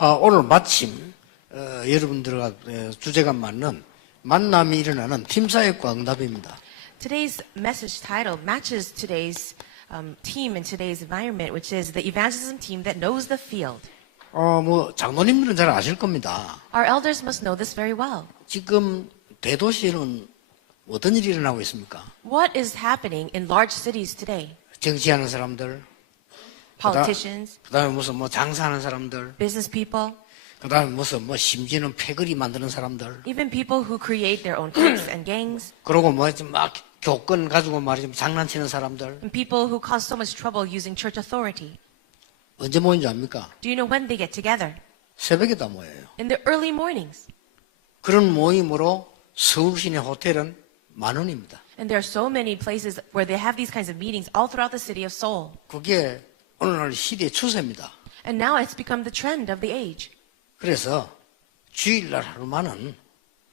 오늘 마침 여러분들과 주제가 맞는 만남이 일어나는 팀사역과 응답입니다. Today's message title matches today's team in today's environment, which is the evangelism team that knows the field. 장로님들은 잘 아실 겁니다. Our elders must know this very well. 지금 대도시에는 어떤 일이 일어나고 있습니까? What is happening in large cities today? 정치하는 사람들, Politicians, 그다음에 무슨 장사하는 사람들, business people, 그다음에 무슨 심지어는 패거리 만드는 사람들, even people who create their own cliques and gangs, 그러고 막 교권 가지고 말이지 장난치는 사람들. and people who cause so much trouble using church authority. 언제 모인지 압니까? Do you know when they get together? 새벽에 다 모여요. In the early mornings. 그런 모임으로 서울 시내 호텔은 만 원입니다. And there are so many places where they have these kinds of meetings all throughout the city of Seoul. 그게 오늘날 시대의 추세입니다. And now it's become the trend of the age. 그래서 주일날 하루만은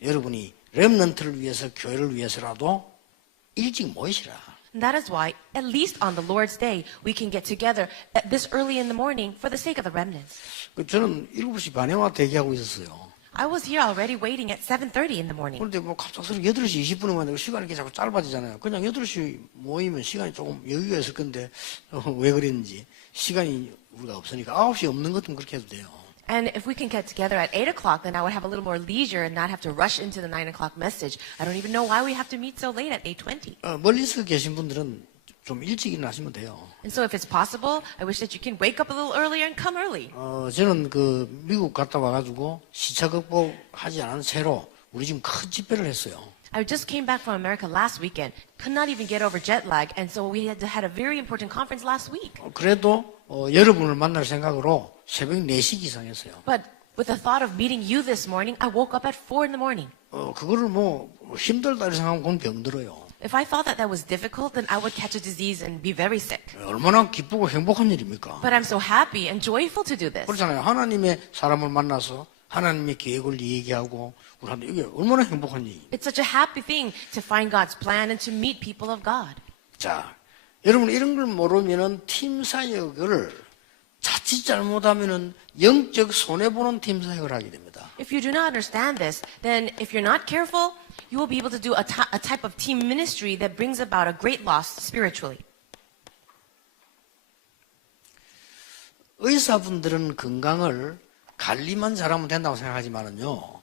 여러분이 렘넌트를 위해서 교회를 위해서라도 일찍 모이시라. And that is why, at least on the Lord's Day, we can get together at this early in the morning for the sake of the remnants. 저는 7시 반에 와 대기하고 있었어요. I was here already waiting at 7:30 in the morning. 그런데 갑작스럽게 8시 20분에 왔는데 시간이 이렇게 자꾸 짧아지잖아요. 그냥 8시 모이면 시간이 조금 여유가 있을 건데 왜 그랬는지 시간이 우리가 없으니까 9시 없는 것도 그렇게 해도 돼요. And if we can get together at 8 o'clock, then I would have a little more leisure and not have to rush into the 9 o'clock message. I don't even know why we have to meet so late at 8:20. 멀리서 계신 분들은 좀 일찍 일어나시면 돼요. And so if it's possible, I wish that you can wake up a little earlier and come early. 저는 미국 갔다 와가지고 시차 극복하지 않은 채로 우리 지금 큰 집회를 했어요. I just came back from America last weekend. Could not even get over jet lag, and so we had a very important conference last week. 그래도 여러분을 만날 생각으로 새벽 4시 기상했어요. But with the thought of meeting you this morning, I woke up at 4 in the morning. 그거를 힘들다 생각하면 그건 병들어요. If I thought that was difficult, then I would catch a disease and be very sick. 얼마나 기쁘고 행복한 일입니까? But I'm so happy and joyful to do this. 그렇잖아요. 하나님의 사람을 만나서 하나님의 계획을 얘기하고 우리한테 이게 얼마나 행복한 일이에요. It's such a happy thing to find God's plan and to meet people of God. 자, 여러분 이런 걸 모르면은 팀 사역을 자칫 잘못하면은 영적 손해보는 팀 사역을 하게 됩니다. If you do not understand this, then if you're not careful, you will be able to do a type of team ministry that brings about a great loss spiritually. 의사분들은 건강을 관리만 잘하면 된다고 생각하지만은요,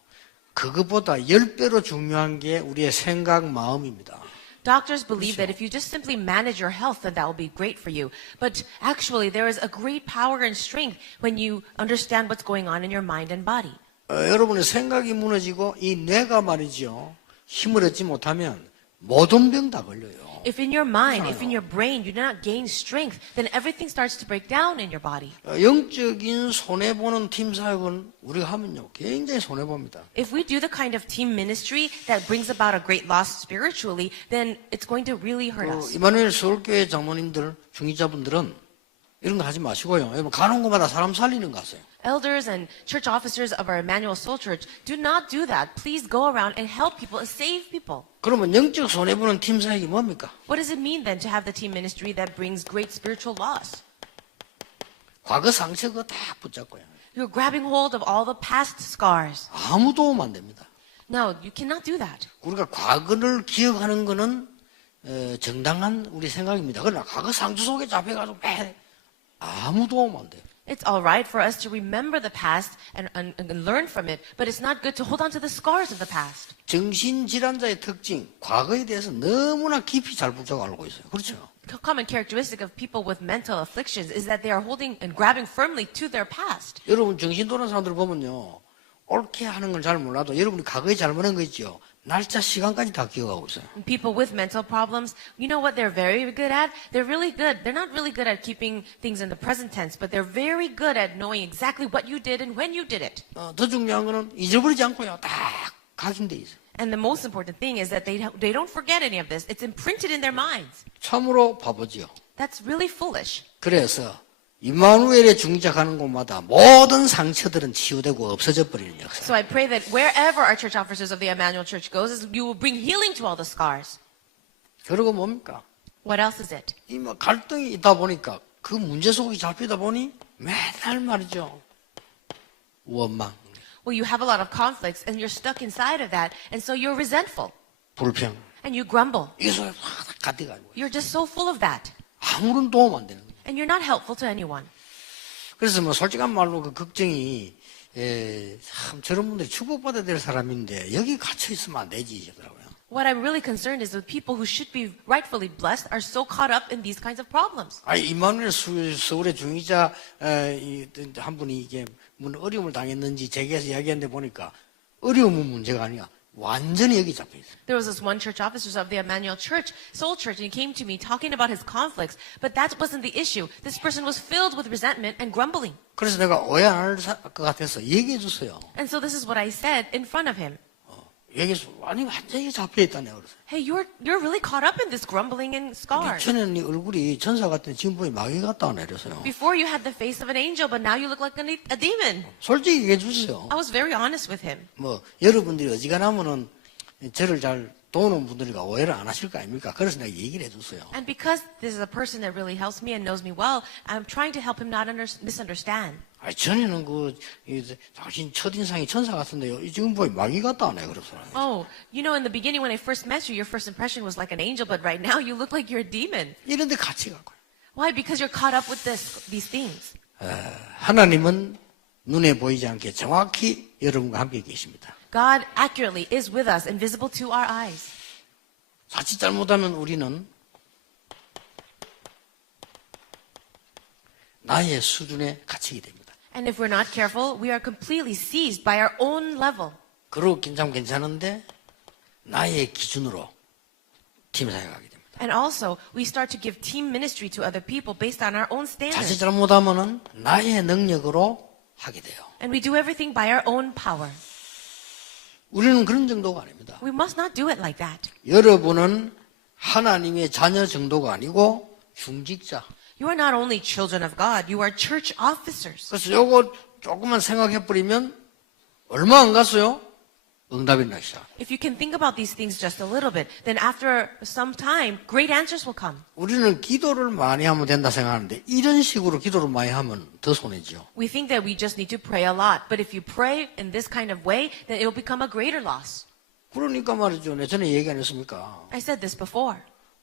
그것보다 10배로 중요한 게 우리의 생각, 마음입니다. Doctors believe that if you just simply manage your health, then that will be great for you. But actually, there is a great power and strength when you understand what's going on in your mind and body. 여러분의 생각이 무너지고 이 뇌가 말이죠, 힘을 얻지 못하면 모든 병 다 걸려요. If in your mind, if in your brain, you do not gain strength, then everything starts to break down in your body. 영적인 손해보는 팀 사역은 우리가 하면요, 굉장히 손해봅니다. If we do the kind of team ministry that brings about a great loss spiritually, then it's going to really hurt us. 이마누엘 서울교회 장로님들, 중직자분들은 이런 거 하지 마시고요. 여러분 가는 곳마다 사람 살리는 거 하세요. Elders and church officers of our Emmanuel Soul Church, do not do that. Please go around and help people and save people. 그러면 영적 손해보는 팀 사역이 뭡니까? What does it mean then to have the team ministry that brings great spiritual loss? 과거 상처 그거 다 붙잡고요. You're grabbing hold of all the past scars. 아무 도움 안 됩니다. No, you cannot do that. 우리가 과거를 기억하는 거는 정당한 우리 생각입니다. 그러나 과거 상처 속에 잡혀가지고 아무 도움 안 돼요. It's all right for us to remember the past and learn from it, but it's not good to hold on to the scars of the past. 정신질환자의 특징, 과거에 대해서 너무나 깊이 잘 붙잡고 알고 있어요. 그렇죠? A common characteristic of people with mental afflictions is that they are holding and grabbing firmly to their past. 여러분 정신 도는 사람들 보면요, 옳게 하는 걸 잘 몰라도 여러분이 과거에 잘못한 거 있죠? 날짜, 시간까지 다 기억하고 있어요. People with mental problems, you know what they're very good at? They're really good. They're not really good at keeping things in the present tense, but they're very good at knowing exactly what you did and when you did it. 더 중요한 거는 잊어버리지 않고요, 딱 각인돼 있어요. And the most important thing is that they don't forget any of this. It's imprinted in their minds. 참으로 바보지요. That's really foolish. 그래서 임마누엘의 중직하는 곳마다 모든 상처들은 치유되고 없어져 버리는 역사. So I pray that wherever our church officers of the Emmanuel Church goes, you will bring healing to all the scars. 그리고 뭡니까? What else is it? 이 갈등이 있다 보니까 그 문제 속에 잡히다 보니 맨날 말이죠. 원망, Well, you have a lot of conflicts and you're stuck inside of that. And so you're resentful 불평. and you grumble. 이게 속에 가득가지고 You're just so full of that. 아무런 도움 안 되는 거예요. And you're not helpful to anyone. 그래서 뭐 솔직한 말로 그 걱정이 참 저런 분들이 축복받아야 될 사람인데 여기 갇혀 있으면 안 되지 하더라고요. What I'm really concerned is the people who should be rightfully blessed are so caught up in these kinds of problems. 아니 이마누엘 서울의 중위자 한 분이 이게 무슨 어려움을 당했는지 제게서 이야기하는데 보니까 어려움은 문제가 아니야. 완전히 여기 잡혀 있어요. There was this one church officer of the Emmanuel Church, Soul Church, and he came to me talking about his conflicts, but that wasn't the issue. This person was filled with resentment and grumbling. 그래서 내가 오해 안 할 것 같아서 얘기해 줬어요. And so this is what I said in front of him. 얘기해서 아니 완전히 잡혀 있다네 그래서. Hey, you're really caught up in this grumbling and scars. 전에는 네 얼굴이 천사 같은 지금 보니 마귀 같다 내렸어요. Before you had the face of an angel, but now you look like a demon. 솔직히 얘기해 주세요. I was very honest with him. 뭐 여러분들이 어지간하면은 저를 잘 도우는 분들이가 오해를 안 하실 거 아닙니까? 그래서 내가 얘기를 해줬어요. And because this is a person that really helps me and knows me well, I'm trying to help him not misunderstand. 아니, 전에는 당신 첫인상이 천사 같은데요. 지금 보니 마귀 같다 네 그랬어요. Oh, you know, in the beginning when I first met you, your first impression was like an angel, but right now you look like you're a demon. 이런데 같이 갖고. Why? Because you're caught up with these things. 하나님은 눈에 보이지 않게 정확히 여러분과 함께 계십니다. God accurately is with us, invisible to our eyes. 자칫 잘못하면 우리는 나의 수준에 갇히게 됩니다. And if we're not careful, we are completely seized by our own level. 그러고 괜찮은데 나의 기준으로 팀 사역하게 됩니다. And also, we start to give team ministry to other people based on our own 자칫 standards. 잘못하면은 나의 능력으로 하게 돼요. And we do everything by our own power. 우리는 그런 정도가 아닙니다. We must not do it like that. 여러분은 하나님의 자녀 정도가 아니고 중직자. You are not only children of God, you are church officers. 그래서 요거 조금만 생각해 버리면 얼마 안 갔어요? 응답이 나기 시작. If you can think about these things just a little bit, then after some time, great answers will come. 우리는 기도를 많이 하면 된다 생각하는데 이런 식으로 기도를 많이 하면 더 손해죠. We think that we just need to pray a lot, but if you pray in this kind of way, then it will become a greater loss. 그러니까 말이죠. 내 전에 얘기 안 했습니까? I said this before.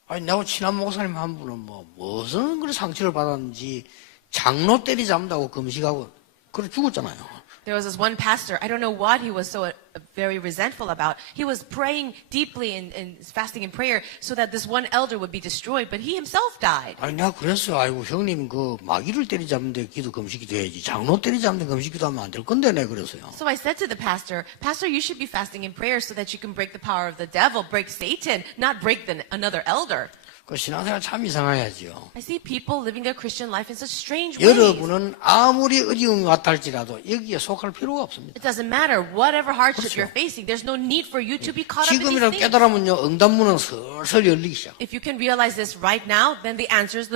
아니, 나하고 친한 목사님 한 분은 무슨 그런 상처를 받았는지 장로 때리잡는다고 금식하고 그래 죽었잖아요. There was this one pastor, I don't know what he was so very resentful about. He was praying deeply and fasting in prayer so that this one elder would be destroyed, but he himself died. 아니, 내가 그랬어요. 아이고, 형님, 마귀를 때리잡는데 기도 금식이 돼야지. 장로 때리잡는데 금식기도 하면 안 될 건데, 내 그랬어요. So I said to the pastor, Pastor, you should be fasting in prayer so that you can break the power of the devil, break Satan, not break another elder. 그 신앙생활 참 이상하야지요. I see people living their Christian life in such strange ways. 여러분은 아무리 어려움이 왔다 할지라도 여기에 속할 필요가 없습니다. It doesn't matter whatever hardship you're facing. There's no need for you to be caught up in these 지금이라도 things. 깨달으면요, 응답문은 슬슬 열리기 시작. If you can realize this right now, then the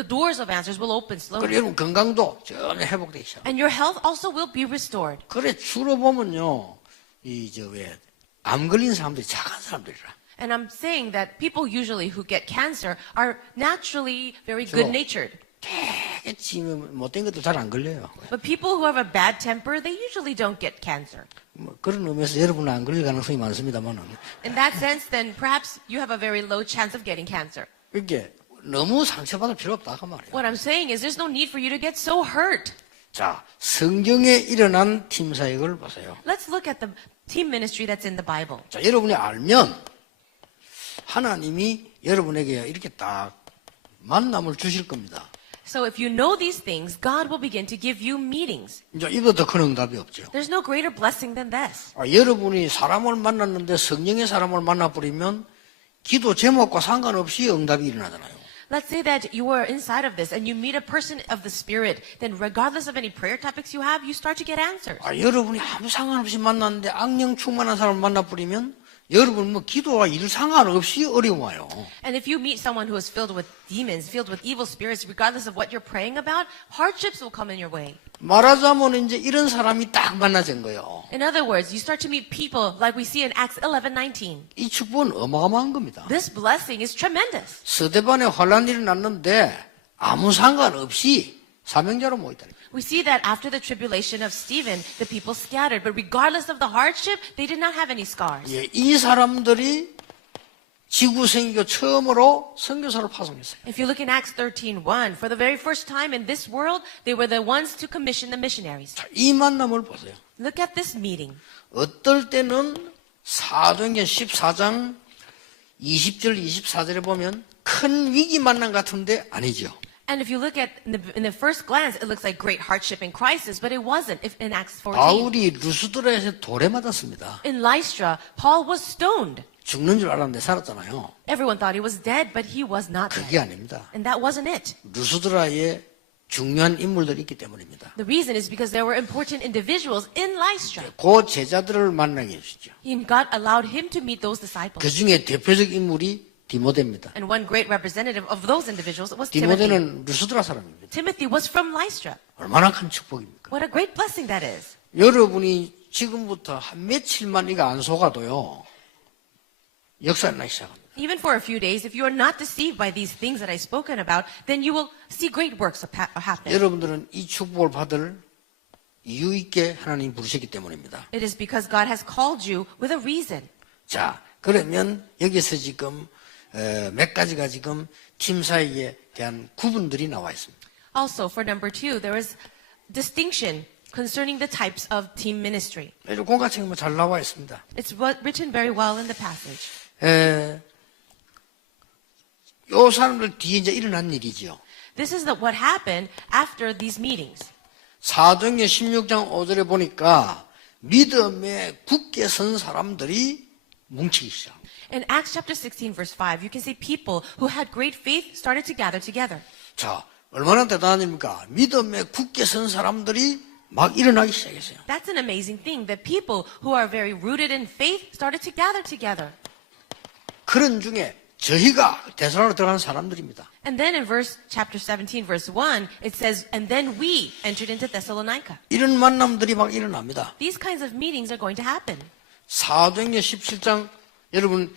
doors of answers will open 그리고 slowly. 여러분 건강도 전혀 회복되기 시작. And your health also will be restored. 그래 주로 보면요, 암 걸린 사람들이 착한 사람들이라. And I'm saying that people usually who get cancer are naturally very good-natured. 되게 못된 것도 잘 안 걸려요. But people who have a bad temper, they usually don't get cancer. 뭐 그런 의미에서 여러분은 안 걸릴 가능성이 많습니다만, In that sense, then perhaps you have a very low chance of getting cancer. 이게 너무 상처받을 필요 없다 그 말이에요. What I'm saying is there's no need for you to get so hurt. 자, 성경에 일어난 팀 사역을 보세요. Let's look at the team ministry that's in the Bible. 자, 여러분이 알면 하나님이 여러분에게 이렇게 딱 만남을 주실 겁니다. So if you know these things, God will begin to give you meetings. 이제 이보다 더 큰 응답이 없죠. There's no greater blessing than this. 여러분이 사람을 만났는데 성령의 사람을 만나버리면 기도 제목과 상관없이 응답이 일어나잖아요. Let's say that you are inside of this and you meet a person of the Spirit, then regardless of any prayer topics you have, you start to get answers. 여러분이 아무 상관없이 만났는데 악령 충만한 사람을 만나버리면 여러분 기도와 일 상관없이 어려움 와요. And if you meet someone who is filled with demons, filled with evil spirits, regardless of what you're praying about, hardships will come in your way. 말하자면 이제 이런 사람이 딱 만나진 거예요. In other words, you start to meet people like we see in Acts 11:19. 이 축복은 어마어마한 겁니다. This blessing is tremendous. 스데반에 환란이 일어났는데 아무 상관없이 사명자로 모였다니. We see that after the tribulation of Stephen, the people scattered, but regardless of the hardship, they did not have any scars. 예, 이 사람들이 지구 선교 처음으로 선교사를 파송했어요. If you look in Acts 13:1, for the very first time in this world, they were the ones to commission the missionaries. 자, 이 만남을 보세요. Look at this meeting. 어떨 때는 사도행전 14장 20절 24절에 보면 큰 위기 만남 같은데 아니죠. And if you look at in the first glance, it looks like great hardship and crisis, but it wasn't. If in Acts 14, 바울이 루스드라에서 돌에 맞았습니다. in Lystra, Paul was stoned. 죽는 줄 알았는데 살았잖아요. Everyone thought he was dead, but he was not dead. 그게 아닙니다. And that wasn't it. 루스드라에 중요한 인물들이 있기 때문입니다. The reason is because there were important individuals in Lystra. 그 제자들을 만나게 해주죠. And God allowed him to meet those disciples. 그 중에 대표적 인물이 디모데입니다. And one great representative of those individuals was Timothy. 디모데는 루스드라 사람입니다. Timothy was from Lystra. 얼마나 큰 축복입니까? What a great blessing that is. 여러분이 지금부터 한 며칠만 이거 안 속아도요. 역사를 나기 시작합니다. Even for a few days, if you are not deceived by these things that I've spoken about, then you will see great works happen. 여러분들은 이 축복을 받을 이유 있게 하나님 부르셨기 때문입니다. It is because God has called you with a reason. 자, 그러면 여기서 지금 몇 가지가 지금 팀 사이에 대한 구분들이 나와 있습니다. Also, for number 2, there is distinction concerning the types of team ministry. 공과책에 잘 나와 있습니다. It's written very well in the passage. 요 사람들 뒤에 이제 일어난 일이죠. This is what happened after these meetings. 사도행전 16장 5절에 보니까 믿음에 굳게 선 사람들이 뭉치기 시작. In Acts chapter 16, verse 5, you can see people who had great faith started to gather together. 자, 얼마나 대단합니까? 믿음에 굳게 선 사람들이 막 일어나기 시작했어요. That's an amazing thing, that people who are very rooted in faith started to gather together. 그런 중에 저희가 대사로 들어간 사람들입니다. And then in chapter 17, verse 1, it says, and then we entered into Thessalonica. 이런 만남들이 막 일어납니다. These kinds of meetings are going to happen. 사도행전 17장 여러분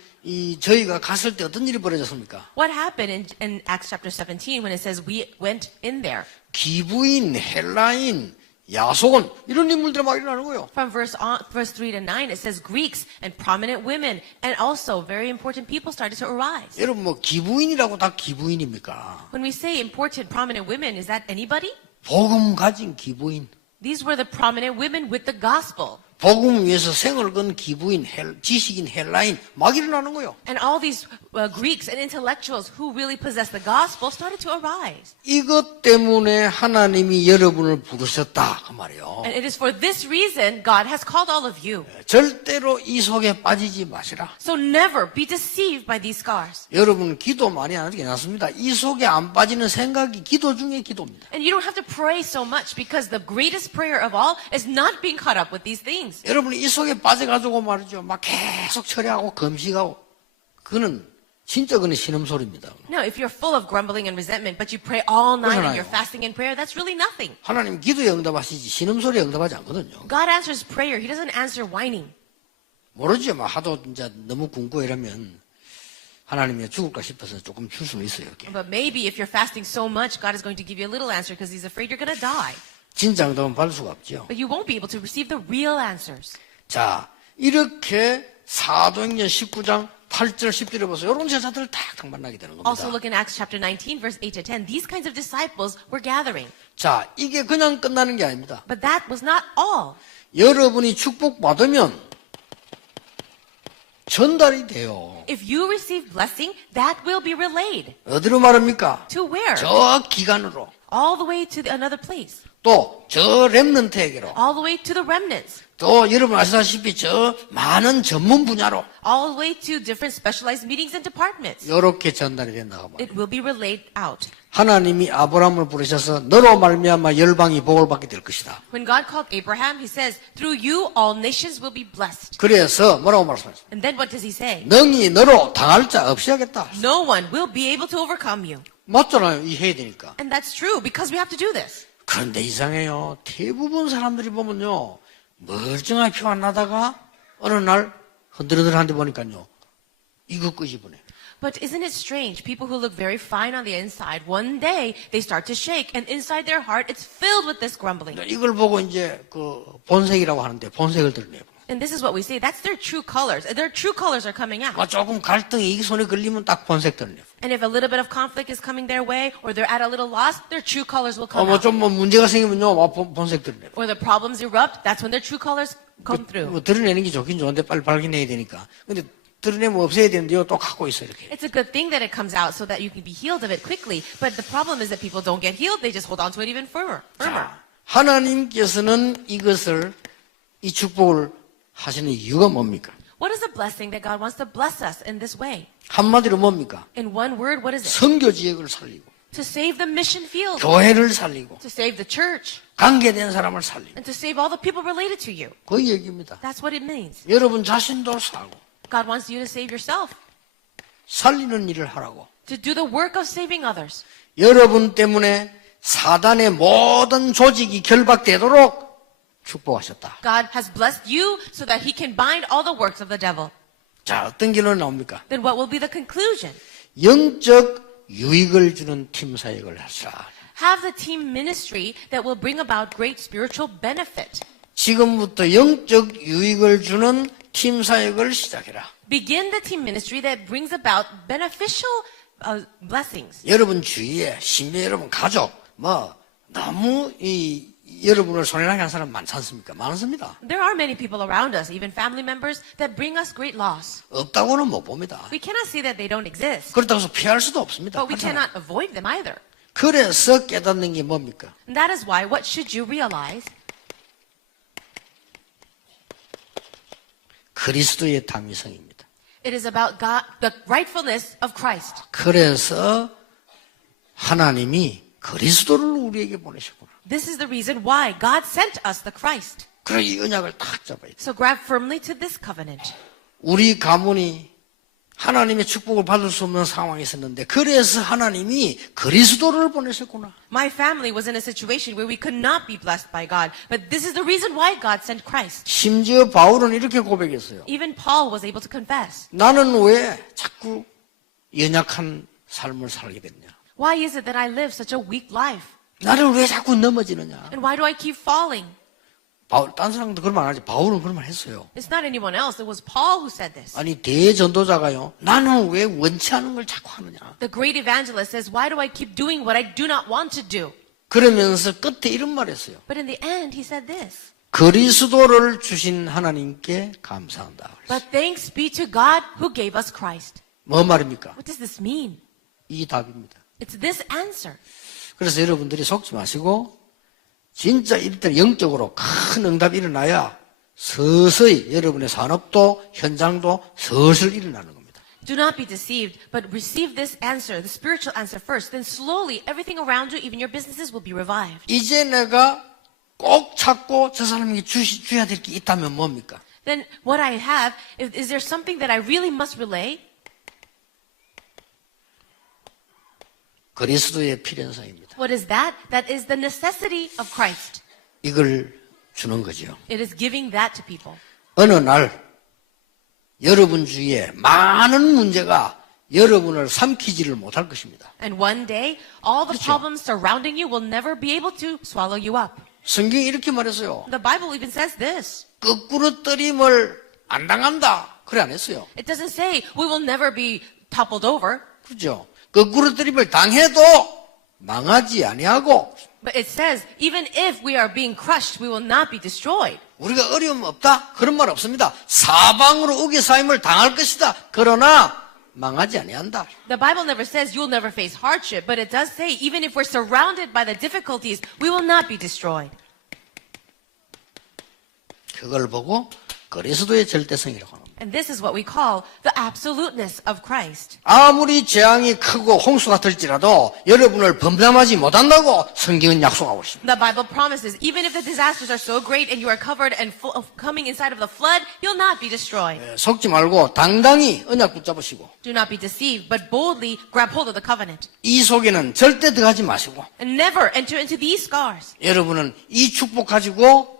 저희가 갔을 때 어떤 일이 벌어졌습니까? What happened in Acts chapter 17 when it says we went in there? 기부인, 헬라인, 야소곤 이런 인물들이 막 일어나는 거예요. From verse 3 to 9, it says Greeks and prominent women and also very important people started to arise. 여러분 뭐 기부인이라고 다 기부인입니까? When we say important prominent women, is that anybody? 복음 가진 기부인. These were the prominent women with the gospel. 복음 위해서 생을 건 기부인, 지식인, 헬라인 막 일어나는 거예요. And all these Greeks and intellectuals who really possessed the gospel started to arise. 이것 때문에 하나님이 여러분을 부르셨다 그 말이에요. And it is for this reason God has called all of you. 절대로 이 속에 빠지지 마시라. So never be deceived by these scars. 여러분 기도 많이 안 하는 게 낫습니다. 이 속에 안 빠지는 생각이 기도 중에 기도입니다. And you don't have to pray so much because the greatest prayer of all is not being caught up with these things. 여러분이 이 속에 빠져가지고 말이죠. 막 계속 철회하고 금식하고 그거는 진짜 그는 신음소리입니다. No, if you're full of grumbling and resentment, but you pray all night and 그렇잖아요. you're fasting in prayer, that's really nothing. 하나님 기도에 응답하시지 신음소리에 응답하지 않거든요. God answers prayer. He doesn't answer whining. 모르죠. 막 하도 이제 너무 굶고 이러면 하나님이 죽을까 싶어서 조금 줄 수는 있어요. 이렇게. But maybe if you're fasting so much, God is going to give you a little answer because He's afraid you're going to die. 진짜 응답은 받을 수가 없죠. But you won't be able to receive the real answers. 자, 이렇게 사도행전 19장 8절 10절에 보세요. 이런 제자들을 딱 만나게 되는 겁니다. Also look in Acts chapter 19, verse 8 to 10. These kinds of disciples were gathering. 자, 이게 그냥 끝나는 게 아닙니다. But that was not all. 여러분이 축복받으면 전달이 돼요. If you receive blessing, that will be relayed. 어디로 말합니까? To where? 저 기관으로. All the way to another place. 또 저 렘넌트에게로. All the way to the remnants. 또 여러분 아시다시피 저 많은 전문 분야로. All the way to different specialized meetings and departments. 이렇게 전달이 된다고 말합니다. It will be relayed out. 하나님이 아브라함을 부르셔서 너로 말미암아 열방이 복을 받게 될 것이다. When God called Abraham, He says, through you all nations will be blessed. 그래서 뭐라고 말씀하셨어요? And then what does He say? 능히 너로 당할 자 없이 하겠다. No one will be able to overcome you. 맞잖아요. 이해야 되니까. And that's true because we have to do this. 그런데 이상해요. 대부분 사람들이 보면요. 멀쩡하게 표 안 나다가 어느 날 흔들흔들한데 보니까요. 이거 끄집어내. But isn't it strange? People who look very fine on the inside, one day they start to shake, and inside their heart, it's filled with this grumbling. 이걸 보고 이제 그 본색이라고 하는데 본색을 드러내고. And this is what we see. That's their true colors. Their true colors are coming out. 조금 갈등이 이 손에 걸리면 딱 본색 드러내고. And if a little bit of conflict is coming their way, or they're at a little loss, their true colors will come out. 좀 문제가 생기면요, 본색 드러내고. Or the problems erupt, that's when their true colors come through. 드러내는 게 좋긴 좋은데 빨리 발견해야 되니까. 근데 드러내면 없애야 되는데요, 또 갖고 있어 이렇게. It's a good thing that it comes out so that you can be healed of it quickly. But the problem is that people don't get healed, they just hold on to it even firmer. 자, 하나님께서는 이 축복을 하시는 이유가 뭡니까? What is the blessing that God wants to bless us in this way? 한마디로 뭡니까? In one word, what is it? 선교 지역을 살리고, To save the mission field, 교회를 살리고, to save the church, 관계된 사람을 살리고. and to save all the people related to you. 그 얘기입니다. That's what it means. 여러분 자신도 살고, God wants you to save yourself, 살리는 일을 하라고. to do the work of saving others. 여러분 때문에 사단의 모든 조직이 결박되도록 축복하셨다. God has blessed you so that he can bind all the works of the devil. 자, 어떤 결론이 나옵니까? Then what will be the conclusion? 영적 유익을 주는 팀 사역을 하시라. Have the team ministry that will bring about great spiritual benefit. 지금부터 영적 유익을 주는 팀 사역을 시작해라. Begin the team ministry that brings about beneficial blessings. 여러분 주위에, 심지어 여러분 가족, 너무 여러분을 손해나게 한 사람 많지 않습니까? 많습니다. There are many people around us, even family members, that bring us great loss. 없다고는 못 봅니다. We cannot say that they don't exist, 그렇다고 해서 피할 수도 없습니다. but we cannot avoid them either. 그래서 깨닫는 게 뭡니까? And that is why, what should you realize? 그리스도의 당위성입니다. It is about God, the rightfulness of Christ. 그래서 하나님이 그리스도를 우리에게 보내셨구나. This is the reason why God sent us the Christ. 그래 이 언약을 딱 잡아야 돼. So grab firmly to this covenant. 우리 가문이 하나님의 축복을 받을 수 없는 상황에 있었는데 그래서 하나님이 그리스도를 보내셨구나. My family was in a situation where we could not be blessed by God, but this is the reason why God sent Christ. 심지어 바울은 이렇게 고백했어요. Even Paul was able to confess. 나는 왜 자꾸 연약한 삶을 살게 됐냐? Why is it that I live such a weak life? 나를 왜 자꾸 넘어지느냐? And why do I keep falling? 바울, 딴 사람도 그런 말 안 하지. 바울은 그런 말 했어요. It's not anyone else. It was Paul who said this. 아니, 대전도자가요. 나는 왜 원치 않은 걸 자꾸 하느냐? The great evangelist says, why do I keep doing what I do not want to do? 그러면서 끝에 이런 말 했어요. But in the end, he said this. 그리스도를 주신 하나님께 감사한다. But thanks be to God who gave us Christ. 뭐 말입니까? What does this mean? 이 답입니다. It's this answer. 그래서 여러분들이 속지 마시고 진짜 이때 영적으로 큰 응답이 일어나야 서서히 여러분의 산업도 현장도 슬슬 일어나는 겁니다. Do not be deceived, but receive this answer, the spiritual answer first. Then slowly, everything around you, even your businesses, will be revived. 이제 내가 꼭 찾고 저 사람에게 줘야 될 게 있다면 뭡니까? Then what I have, is there something that I really must relay? 그리스도의 필연성입니다. What is that? That is the necessity of Christ. 이걸 주는 거죠. It is giving that to people. 어느 날 여러분 주위에 많은 문제가 여러분을 삼키지를 못할 것입니다. And one day, all the 그렇죠. problems surrounding you will never be able to swallow you up. 성경이 이렇게 말했어요. The Bible even says this. 거꾸로 떨림을 안 당한다. 그래 안 했어요. It doesn't say we will never be toppled over, 그죠? 거꾸로 떨림을 당해도 망하지 아니하고 but it says even if we are being crushed, we will not be destroyed. 우리가 어려움 없다? 그런 말 없습니다. 사방으로 우겨싸임을 당할 것이다. 그러나 망하지 아니한다. The Bible never says you'll never face hardship, but it does say even if we're surrounded by the difficulties, we will not be destroyed. 그걸 보고 그리스도의 절대성이라고 합니다. And this is what we call the absoluteness of Christ. 아무리 재앙이 크고 홍수가 들지라도 여러분을 범람하지 못한다고 성경은 약속하고 있습니다. The Bible promises even if the disasters are so great and you are covered and coming inside of the flood, you'll not be destroyed. 속지 말고 당당히 언약 붙잡으시고 Do not be deceived, but boldly grab hold of the covenant. 이 속에는 절대 들어가지 마시고 And never enter into these scars. 여러분은 이 축복 가지고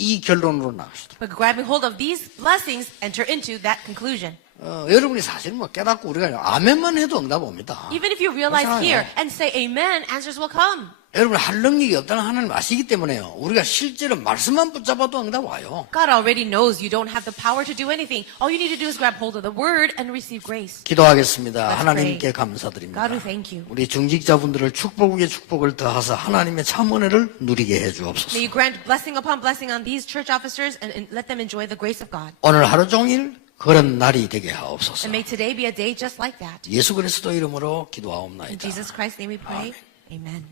이 결론으로 나가시도록. But grabbing hold of these blessings, enter into that conclusion. 여러분이 사실은 뭐 깨닫고 우리가 아멘만 해도 응답 옵니다. Even if you realize 그렇잖아요. here and say amen, answers will come. 여러분 할 능력이 없다는 하나님 아시기 때문에요. 우리가 실제로 말씀만 붙잡아도 응답 와요. God already knows you don't have the power to do anything. All you need to do is grab hold of the word and receive grace. 기도하겠습니다. Let's 하나님께 pray. 감사드립니다. God, we thank you. 우리 중직자분들을 축복에 축복을 더하사 하나님의 참 은혜를 누리게 해주옵소서. May you grant blessing upon blessing on these church officers and let them enjoy the grace of God. 오늘 하루 종일 그런 날이 되게 하옵소서. And may today be a day just like that. 예수 그리스도 이름으로 In 기도하옵나이다. Jesus Christ's name we pray. Amen.